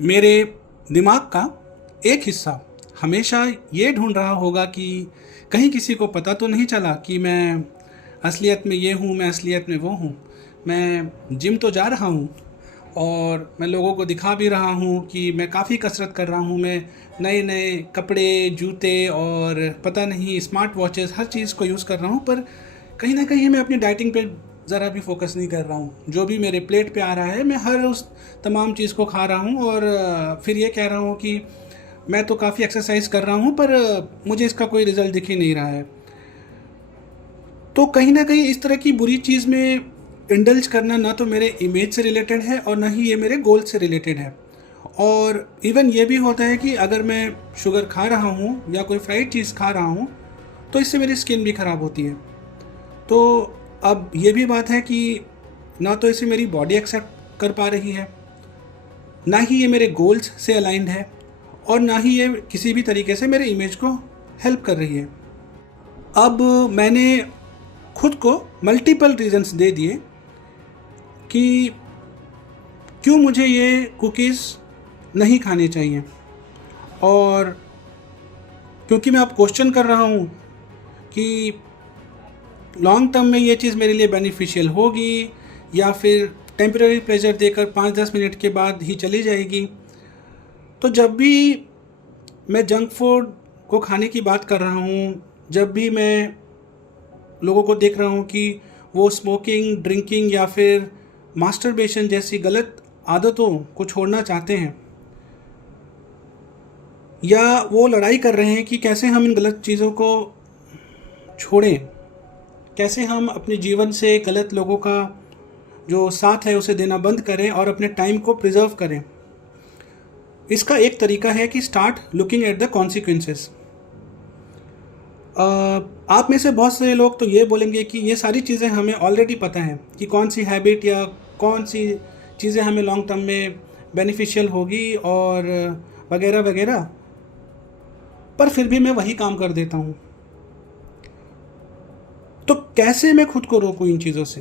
मेरे दिमाग का एक हिस्सा हमेशा ये ढूंढ रहा होगा कि कहीं किसी को पता तो नहीं चला कि मैं असलियत में ये हूँ, मैं असलियत में वो हूँ। मैं जिम तो जा रहा हूँ और मैं लोगों को दिखा भी रहा हूँ कि मैं काफ़ी कसरत कर रहा हूँ। मैं नए नए कपड़े, जूते और पता नहीं स्मार्ट वॉचेस हर चीज़ को यूज़ कर रहा हूँ, पर कहीं ना कहीं मैं अपनी डाइटिंग पे ज़रा भी फोकस नहीं कर रहा हूँ। जो भी मेरे प्लेट पे आ रहा है मैं हर उस तमाम चीज़ को खा रहा हूँ और फिर ये कह रहा हूँ कि मैं तो काफ़ी एक्सरसाइज कर रहा हूँ, पर मुझे इसका कोई रिजल्ट दिख ही नहीं रहा है। तो कहीं ना कहीं इस तरह की बुरी चीज़ में इंडल्ज करना ना तो मेरे इमेज से रिलेटेड है और ना ही ये मेरे गोल से रिलेटेड है। और इवन ये भी होता है कि अगर मैं शुगर खा रहा हूँ या कोई फ्राइड चीज़ खा रहा हूँ तो इससे मेरी स्किन भी ख़राब होती है। तो अब ये भी बात है कि ना तो इसे मेरी बॉडी एक्सेप्ट कर पा रही है, ना ही ये मेरे गोल्स से अलाइंड है, और ना ही ये किसी भी तरीके से मेरे इमेज को हेल्प कर रही है। अब मैंने खुद को मल्टीपल रीजंस दे दिए कि क्यों मुझे ये कुकीज़ नहीं खाने चाहिए, और क्योंकि मैं अब क्वेश्चन कर रहा हूँ कि लॉन्ग टर्म में ये चीज़ मेरे लिए बेनिफिशियल होगी या फिर टेम्पररी प्लेजर देकर 5-10 मिनट के बाद ही चली जाएगी। तो जब भी मैं जंक फूड को खाने की बात कर रहा हूँ, जब भी मैं लोगों को देख रहा हूँ कि वो स्मोकिंग, ड्रिंकिंग या फिर मास्टरबेशन जैसी गलत आदतों को छोड़ना चाहते हैं, या वो लड़ाई कर रहे हैं कि कैसे हम इन गलत चीज़ों को छोड़ें, कैसे हम अपने जीवन से गलत लोगों का जो साथ है उसे देना बंद करें और अपने टाइम को प्रिजर्व करें, इसका एक तरीका है कि start looking at the consequences. आप में से बहुत से लोग तो ये बोलेंगे कि ये सारी चीज़ें हमें ऑलरेडी पता है कि कौन सी हैबिट या कौन सी चीज़ें हमें लॉन्ग टर्म में बेनिफिशियल होगी और वगैरह वगैरह, पर फिर भी मैं वही काम कर देता हूँ। तो कैसे मैं खुद को रोकूं इन चीज़ों से?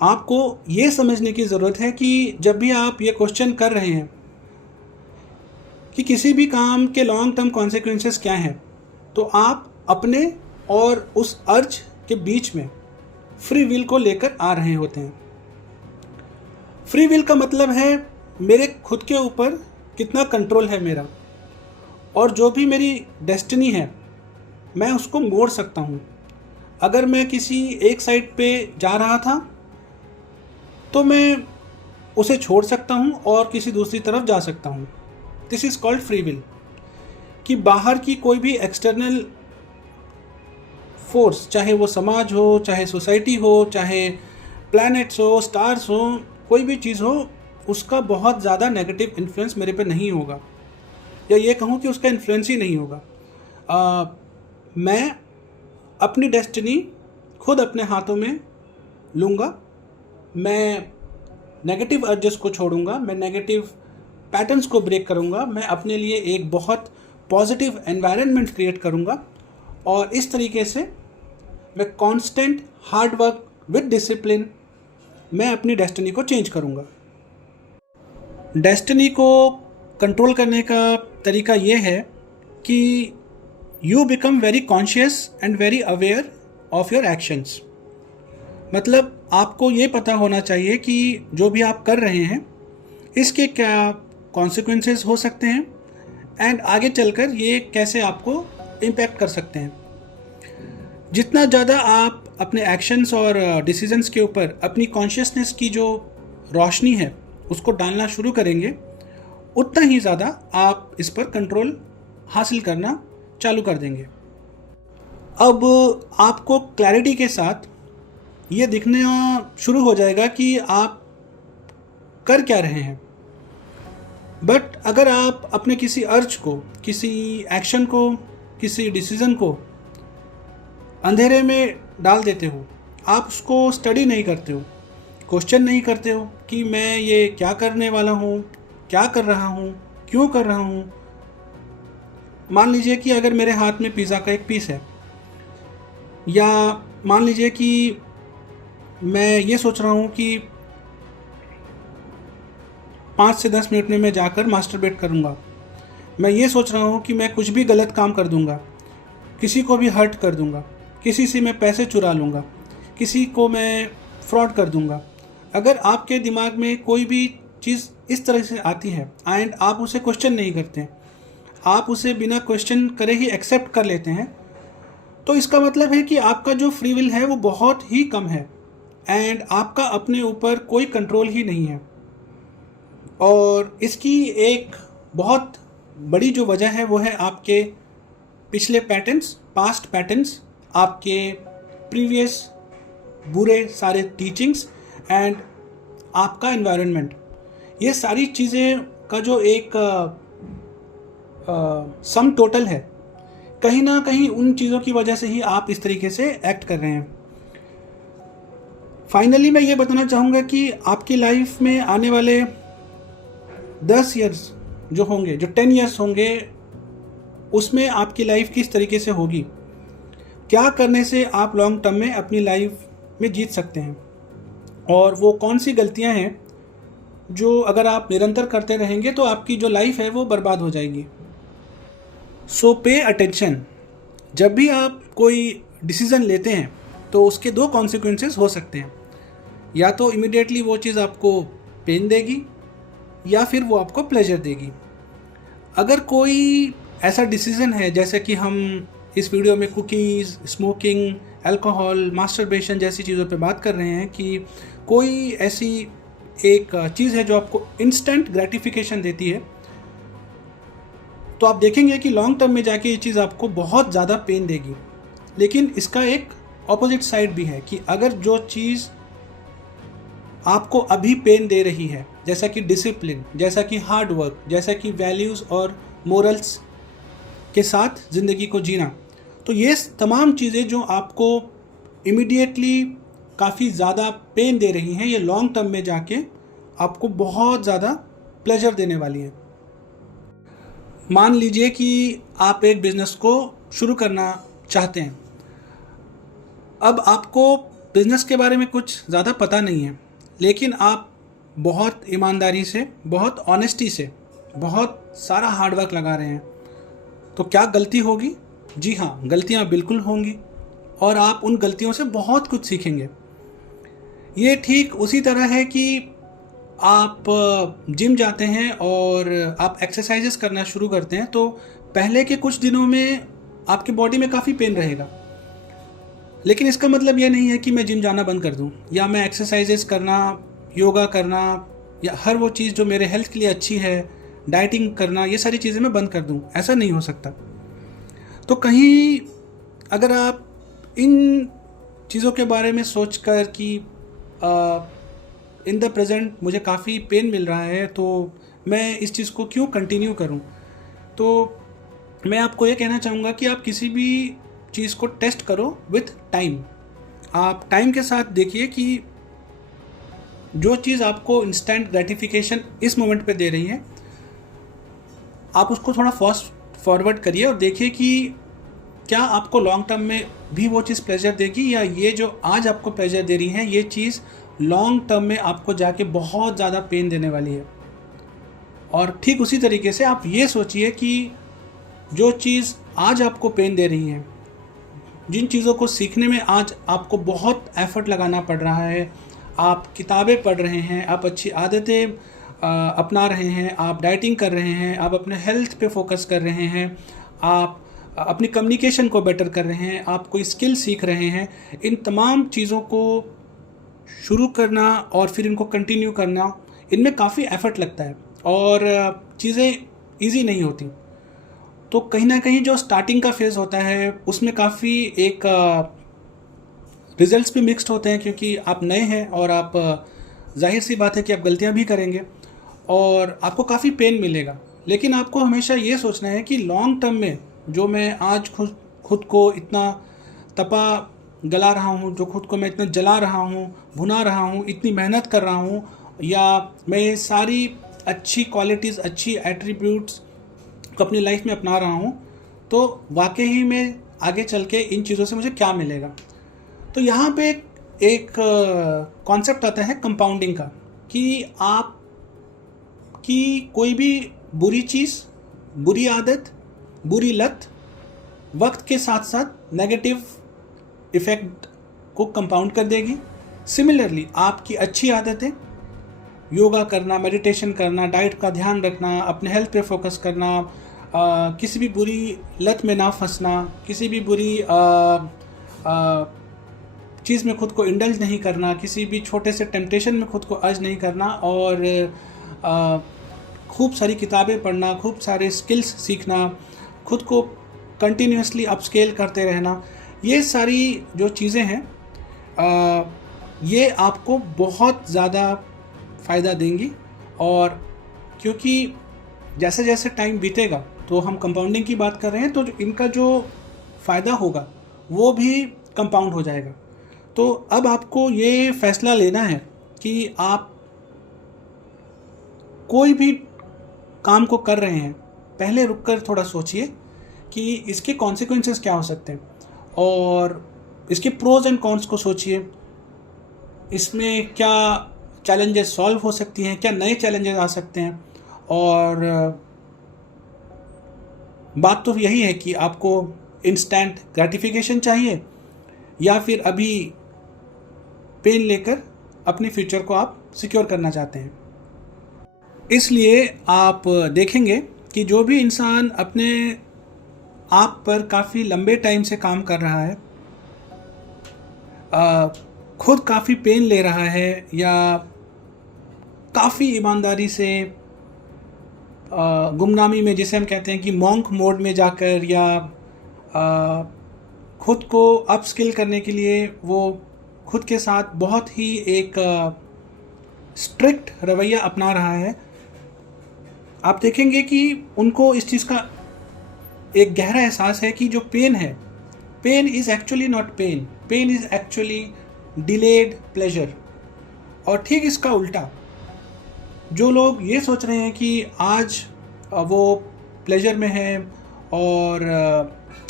आपको ये समझने की ज़रूरत है कि जब भी आप ये क्वेश्चन कर रहे हैं कि किसी भी काम के लॉन्ग टर्म कॉन्सिक्वेंसेस क्या हैं, तो आप अपने और उस अर्ज के बीच में फ्री विल को लेकर आ रहे होते हैं। फ्री विल का मतलब है मेरे खुद के ऊपर कितना कंट्रोल है मेरा, और जो भी मेरी डेस्टिनी है मैं उसको मोड़ सकता हूँ। अगर मैं किसी एक साइड पे जा रहा था तो मैं उसे छोड़ सकता हूँ और किसी दूसरी तरफ जा सकता हूँ। This is called free will. कि बाहर की कोई भी एक्सटर्नल फोर्स, चाहे वो समाज हो, चाहे सोसाइटी हो, चाहे प्लैनेट्स हो, स्टार्स हो, कोई भी चीज़ हो, उसका बहुत ज़्यादा नेगेटिव इन्फ्लुएंस मेरे पे नहीं होगा, या ये कहूँ कि उसका इन्फ्लुएंस ही नहीं होगा। मैं अपनी डेस्टिनी खुद अपने हाथों में लूँगा। मैं नेगेटिव अर्जेस को छोड़ूंगा, मैं नेगेटिव पैटर्न्स को ब्रेक करूंगा, मैं अपने लिए एक बहुत पॉजिटिव एनवायरनमेंट क्रिएट करूंगा, और इस तरीके से मैं constant hard work with discipline मैं अपनी डेस्टिनी को चेंज करूंगा। डेस्टिनी को कंट्रोल करने का तरीका ये है कि you become very conscious and very aware of your actions. मतलब आपको ये पता होना चाहिए कि जो भी आप कर रहे हैं इसके क्या कॉन्सिक्वेंसेस हो सकते हैं, एंड आगे चलकर ये कैसे आपको इम्पैक्ट कर सकते हैं। जितना ज़्यादा आप अपने एक्शंस और डिसीजंस के ऊपर अपनी कॉन्शियसनेस की जो रोशनी है उसको डालना शुरू करेंगे, उतना ही ज़्यादा आप इस पर कंट्रोल हासिल करना चालू कर देंगे। अब आपको क्लैरिटी के साथ ये दिखना शुरू हो जाएगा कि आप कर क्या रहे हैं। बट अगर आप अपने किसी अर्ज को, किसी एक्शन को, किसी डिसीज़न को अंधेरे में डाल देते हो, आप उसको स्टडी नहीं करते हो, क्वेश्चन नहीं करते हो कि मैं ये क्या करने वाला हूँ, क्या कर रहा हूँ, क्यों कर रहा हूँ। मान लीजिए कि अगर मेरे हाथ में पिज़्ज़ा का एक पीस है, या मान लीजिए कि मैं ये सोच रहा हूँ कि 5 से 10 मिनट में मैं जाकर मास्टरबेट करूँगा। मैं ये सोच रहा हूँ कि मैं कुछ भी गलत काम कर दूँगा, किसी को भी हर्ट कर दूँगा, किसी से मैं पैसे चुरा लूँगा, किसी को मैं फ्रॉड कर दूँगा। अगर आपके दिमाग में कोई भी चीज़ इस तरह से आती है एंड आप उसे क्वेश्चन नहीं करते, आप उसे बिना क्वेश्चन करे ही एक्सेप्ट कर लेते हैं, तो इसका मतलब है कि आपका जो फ्री विल है वो बहुत ही कम है एंड आपका अपने ऊपर कोई कंट्रोल ही नहीं है। और इसकी एक बहुत बड़ी जो वजह है वो है आपके पिछले पैटर्न्स, पास्ट पैटर्न्स, आपके प्रीवियस बुरे सारे टीचिंग्स एंड आपका एनवायरनमेंट। ये सारी चीज़ें का जो एक सम टोटल है, कहीं ना कहीं उन चीज़ों की वजह से ही आप इस तरीके से एक्ट कर रहे हैं। फाइनली मैं ये बताना चाहूँगा कि आपकी लाइफ में आने वाले 10 ईयर्स जो होंगे, जो 10 ईयर्स होंगे, उसमें आपकी लाइफ किस तरीके से होगी, क्या करने से आप लॉन्ग टर्म में अपनी लाइफ में जीत सकते हैं, और वो कौन सी गलतियां हैं जो अगर आप निरंतर करते रहेंगे तो आपकी जो लाइफ है वो बर्बाद हो जाएगी। सो पे अटेंशन। जब भी आप कोई डिसीज़न लेते हैं तो उसके 2 कॉन्सिक्वेंसेस हो सकते हैं। या तो इमिडिएटली वो चीज़ आपको पेन देगी या फिर वो आपको प्लेजर देगी। अगर कोई ऐसा डिसीज़न है, जैसे कि हम इस वीडियो में कुकीज़, स्मोकिंग, अल्कोहल, मास्टरबेशन जैसी चीज़ों पे बात कर रहे हैं, कि कोई ऐसी एक चीज़ है जो आपको इंस्टेंट ग्रेटिफिकेशन देती है, तो आप देखेंगे कि लॉन्ग टर्म में जाके ये चीज़ आपको बहुत ज़्यादा पेन देगी। लेकिन इसका एक ऑपोजिट साइड भी है कि अगर जो चीज़ आपको अभी पेन दे रही है, जैसा कि डिसिप्लिन, जैसा कि हार्ड वर्क, जैसा कि वैल्यूज़ और मोरल्स के साथ ज़िंदगी को जीना, तो ये तमाम चीज़ें जो आपको इमीडिएटली काफ़ी ज़्यादा पेन दे रही हैं, ये लॉन्ग टर्म में जाके आपको बहुत ज़्यादा प्लेजर देने वाली हैं। मान लीजिए कि आप एक बिज़नेस को शुरू करना चाहते हैं। अब आपको बिज़नेस के बारे में कुछ ज़्यादा पता नहीं है, लेकिन आप बहुत ईमानदारी से, बहुत ऑनेस्टी से, बहुत सारा हार्डवर्क लगा रहे हैं, तो क्या गलती होगी? जी हाँ, गलतियाँ बिल्कुल होंगी और आप उन गलतियों से बहुत कुछ सीखेंगे। ये ठीक उसी तरह है कि आप जिम जाते हैं और आप एक्सरसाइजेस करना शुरू करते हैं, तो पहले के कुछ दिनों में आपकी बॉडी में काफ़ी पेन रहेगा, लेकिन इसका मतलब ये नहीं है कि मैं जिम जाना बंद कर दूं या मैं एक्सरसाइजेस करना, योगा करना या हर वो चीज़ जो मेरे हेल्थ के लिए अच्छी है, डाइटिंग करना, ये सारी चीज़ें मैं बंद कर दूं। ऐसा नहीं हो सकता। तो कहीं अगर आप इन चीज़ों के बारे में सोच कर कि इन द प्रेजेंट मुझे काफ़ी पेन मिल रहा है, तो मैं इस चीज़ को क्यों कंटिन्यू करूं, तो मैं आपको ये कहना चाहूँगा कि आप किसी भी चीज़ को टेस्ट करो विथ टाइम। आप टाइम के साथ देखिए कि जो चीज़ आपको इंस्टेंट ग्रेटिफिकेशन इस मोमेंट पे दे रही है, आप उसको थोड़ा फास्ट फॉरवर्ड करिए और देखिए कि क्या आपको लॉन्ग टर्म में भी वो चीज़ प्लेजर देगी, या ये जो आज आपको प्लेजर दे रही है ये चीज़ लॉन्ग टर्म में आपको जाके बहुत ज़्यादा पेन देने वाली है। और ठीक उसी तरीके से आप ये सोचिए कि जो चीज़ आज आपको पेन दे रही है, जिन चीज़ों को सीखने में आज आपको बहुत एफर्ट लगाना पड़ रहा है, आप किताबें पढ़ रहे हैं, आप अच्छी आदतें अपना रहे हैं, आप डाइटिंग कर रहे हैं, आप अपने हेल्थ पे फोकस कर रहे हैं, आप अपनी कम्युनिकेशन को बेटर कर रहे हैं, आप कोई स्किल सीख रहे हैं, इन तमाम चीज़ों को शुरू करना और फिर इनको कंटिन्यू करना, इनमें काफ़ी एफर्ट लगता है और चीज़ें ईजी नहीं होती। तो कहीं ना कहीं जो स्टार्टिंग का फेज़ होता है उसमें काफ़ी एक रिजल्ट्स भी मिक्स्ड होते हैं, क्योंकि आप नए हैं और आप जाहिर सी बात है कि आप गलतियां भी करेंगे और आपको काफ़ी पेन मिलेगा। लेकिन आपको हमेशा ये सोचना है कि लॉन्ग टर्म में जो मैं आज खुद को इतना तपा गला रहा हूँ, जो खुद को मैं इतना जला रहा हूँ, भुना रहा हूँ, इतनी मेहनत कर रहा हूँ, या मैं ये सारी अच्छी क्वालिटीज़, अच्छी एट्रीब्यूट्स को अपनी लाइफ में अपना रहा हूँ, तो वाकई ही में आगे चल के इन चीज़ों से मुझे क्या मिलेगा। तो यहाँ पे एक कॉन्सेप्ट आता है कंपाउंडिंग का, कि आप कि कोई भी बुरी चीज़, बुरी आदत, बुरी लत वक्त के साथ साथ नेगेटिव इफ़ेक्ट को कंपाउंड कर देगी। सिमिलरली आपकी अच्छी आदतें, योगा करना, मेडिटेशन करना, डाइट का ध्यान रखना, अपने हेल्थ पे फोकस करना, किसी भी बुरी लत में ना फंसना, किसी भी बुरी चीज़ में खुद को इंडल्ज नहीं करना, किसी भी छोटे से टेम्पटेशन में खुद को अर्ज नहीं करना, और खूब सारी किताबें पढ़ना, खूब सारे स्किल्स सीखना, खुद को कंटिन्यूसली अपस्केल करते रहना, ये सारी जो चीज़ें हैं ये आपको बहुत ज़्यादा फ़ायदा देंगी। और क्योंकि जैसे जैसे टाइम बीतेगा, तो हम कंपाउंडिंग की बात कर रहे हैं, तो इनका जो फ़ायदा होगा वो भी कंपाउंड हो जाएगा। तो अब आपको ये फ़ैसला लेना है कि आप कोई भी काम को कर रहे हैं, पहले रुककर थोड़ा सोचिए कि इसके कॉन्सिक्वेंसेस क्या हो सकते हैं, और इसके प्रोज एंड कॉन्स को सोचिए। इसमें क्या चैलेंजेस सॉल्व हो सकती हैं, क्या नए चैलेंजेस आ सकते हैं। और बात तो यही है कि आपको इंस्टेंट ग्रेटिफिकेशन चाहिए या फिर अभी पेन लेकर अपने फ्यूचर को आप सिक्योर करना चाहते हैं। इसलिए आप देखेंगे कि जो भी इंसान अपने आप पर काफ़ी लंबे टाइम से काम कर रहा है, खुद काफ़ी पेन ले रहा है, या काफ़ी ईमानदारी से गुमनामी में, जिसे हम कहते हैं कि मॉन्क मोड में जाकर, या खुद को अपस्किल करने के लिए वो खुद के साथ बहुत ही एक स्ट्रिक्ट रवैया अपना रहा है, आप देखेंगे कि उनको इस चीज़ का एक गहरा एहसास है कि जो पेन है, pain is actually not pain, pain is actually delayed pleasure. और ठीक इसका उल्टा, जो लोग ये सोच रहे हैं कि आज वो प्लेजर में है और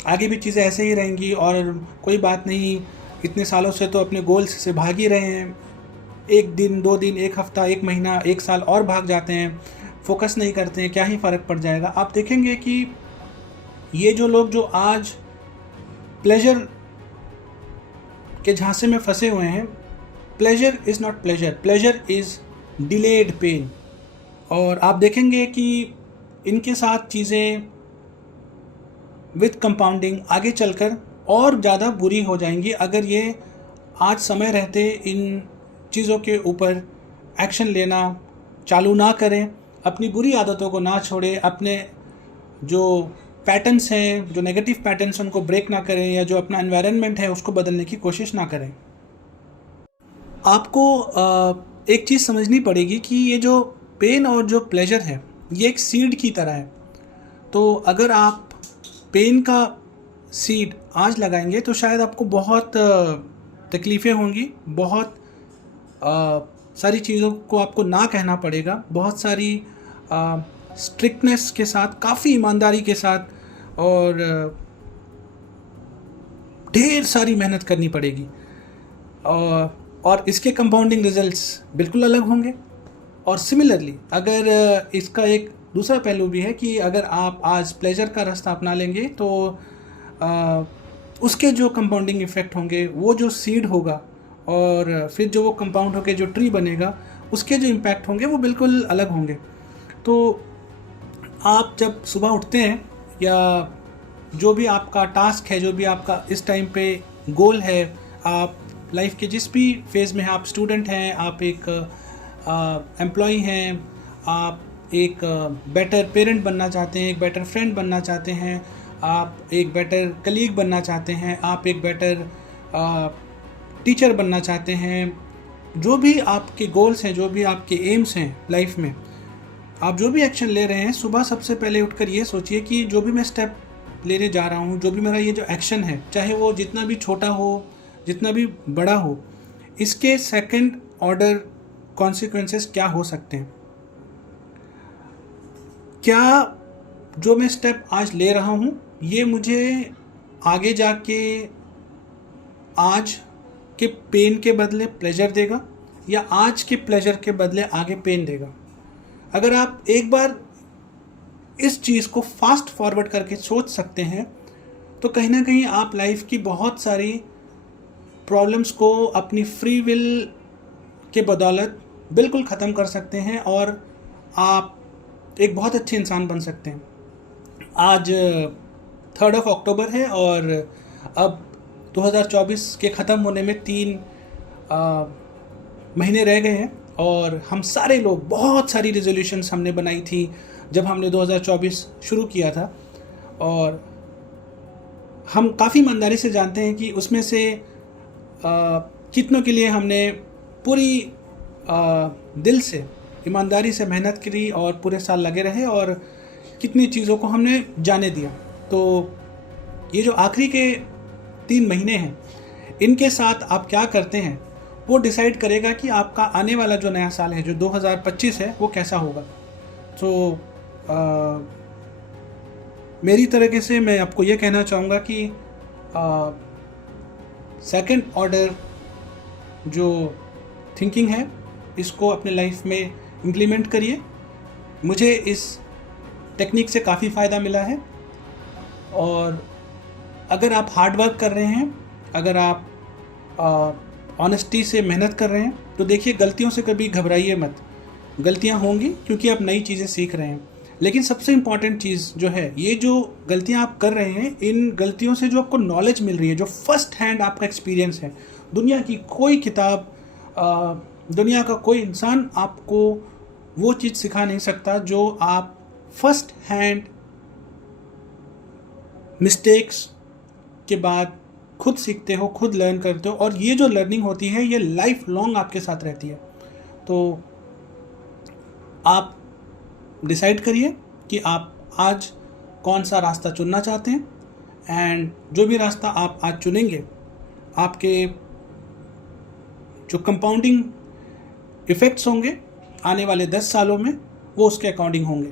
आगे भी चीज़ें ऐसे ही रहेंगी और कोई बात नहीं, इतने सालों से तो अपने गोल्स से भाग ही रहे हैं, एक दिन, 2 दिन, एक हफ्ता, एक महीना, एक साल और भाग जाते हैं, फोकस नहीं करते हैं, क्या ही फ़र्क पड़ जाएगा। आप देखेंगे कि ये जो लोग जो आज प्लेजर के झांसे में फंसे हुए हैं, pleasure is not pleasure, pleasure is delayed pain. और आप देखेंगे कि इनके साथ चीज़ें विद कंपाउंडिंग आगे चलकर और ज़्यादा बुरी हो जाएंगी अगर ये आज समय रहते इन चीज़ों के ऊपर एक्शन लेना चालू ना करें, अपनी बुरी आदतों को ना छोड़ें, अपने जो पैटर्न्स हैं, जो नेगेटिव पैटर्न्स उनको ब्रेक ना करें, या जो अपना एनवायरनमेंट है उसको बदलने की कोशिश ना करें। आपको एक चीज़ समझनी पड़ेगी कि ये जो पेन और जो प्लेजर है, ये एक सीड की तरह है। तो अगर आप पेन का सीड आज लगाएंगे तो शायद आपको बहुत तकलीफ़ें होंगी, बहुत सारी चीज़ों को आपको ना कहना पड़ेगा, बहुत सारी स्ट्रिक्टनेस के साथ, काफ़ी ईमानदारी के साथ, और ढेर सारी मेहनत करनी पड़ेगी, और इसके कंपाउंडिंग रिजल्ट्स बिल्कुल अलग होंगे। और सिमिलरली अगर इसका एक दूसरा पहलू भी है कि अगर आप आज प्लेजर का रास्ता अपना लेंगे तो उसके जो कंपाउंडिंग इफ़ेक्ट होंगे, वो जो सीड होगा और फिर जो वो कंपाउंड होकर जो ट्री बनेगा, उसके जो इम्पैक्ट होंगे वो बिल्कुल अलग होंगे। तो आप जब सुबह उठते हैं, या जो भी आपका टास्क है, जो भी आपका इस टाइम पे गोल है, आप लाइफ के जिस भी फेज़ में हैं, आप स्टूडेंट हैं, आप एक एम्प्लॉई हैं, आप एक बेटर पेरेंट बनना चाहते हैं, एक बेटर फ्रेंड बनना चाहते हैं, आप एक बेटर कलीग बनना चाहते हैं, आप एक बेटर टीचर बनना चाहते हैं, जो भी आपके गोल्स हैं, जो भी आपके एम्स हैं लाइफ में, आप जो भी एक्शन ले रहे हैं, सुबह सबसे पहले उठकर ये सोचिए कि जो भी मैं स्टेप लेने जा रहा हूँ, जो भी मेरा ये जो एक्शन है, चाहे वो जितना भी छोटा हो, जितना भी बड़ा हो, इसके सेकंड ऑर्डर कॉन्सिक्वेंसेस क्या हो सकते हैं। क्या जो मैं स्टेप आज ले रहा हूँ ये मुझे आगे जाके आज के पेन के बदले प्लेजर देगा, या आज के प्लेजर के बदले आगे पेन देगा। अगर आप एक बार इस चीज़ को फास्ट फॉरवर्ड करके सोच सकते हैं तो कहीं ना कहीं आप लाइफ की बहुत सारी प्रॉब्लम्स को अपनी फ्री विल के बदौलत बिल्कुल ख़त्म कर सकते हैं और आप एक बहुत अच्छे इंसान बन सकते हैं। आज 3 अक्टूबर है और अब 2024 के ख़त्म होने में 3 महीने रह गए हैं और हम सारे लोग बहुत सारी रेजोल्यूशंस हमने बनाई थी जब हमने 2024 शुरू किया था और हम काफ़ी ईमानदारी से जानते हैं कि उसमें से कितनों के लिए हमने पूरी दिल से ईमानदारी से मेहनत करी और पूरे साल लगे रहे और कितनी चीज़ों को हमने जाने दिया। तो ये जो आखिरी के 3 महीने हैं इनके साथ आप क्या करते हैं वो डिसाइड करेगा कि आपका आने वाला जो नया साल है जो 2025 है वो कैसा होगा। तो मेरी तरीके से मैं आपको ये कहना चाहूँगा कि सेकंड ऑर्डर जो थिंकिंग है इसको अपने लाइफ में इम्प्लीमेंट करिए। मुझे इस टेक्निक से काफ़ी फ़ायदा मिला है और अगर आप हार्ड वर्क कर रहे हैं, अगर आप ऑनेस्टी से मेहनत कर रहे हैं तो देखिए गलतियों से कभी घबराइए मत। गलतियां होंगी क्योंकि आप नई चीज़ें सीख रहे हैं, लेकिन सबसे इम्पॉर्टेंट चीज़ जो है ये जो गलतियां आप कर रहे हैं इन गलतियों से जो आपको नॉलेज मिल रही है, जो फर्स्ट हैंड आपका एक्सपीरियंस है, दुनिया की कोई किताब दुनिया का कोई इंसान आपको वो चीज़ सिखा नहीं सकता जो आप फर्स्ट हैंड मिस्टेक्स के बाद खुद सीखते हो, खुद लर्न करते हो और ये जो लर्निंग होती है ये लाइफ लॉन्ग आपके साथ रहती है। तो आप डिसाइड करिए कि आप आज कौन सा रास्ता चुनना चाहते हैं एंड जो भी रास्ता आप आज चुनेंगे आपके जो कंपाउंडिंग इफ़ेक्ट्स होंगे आने वाले 10 सालों में वो उसके अकॉर्डिंग होंगे।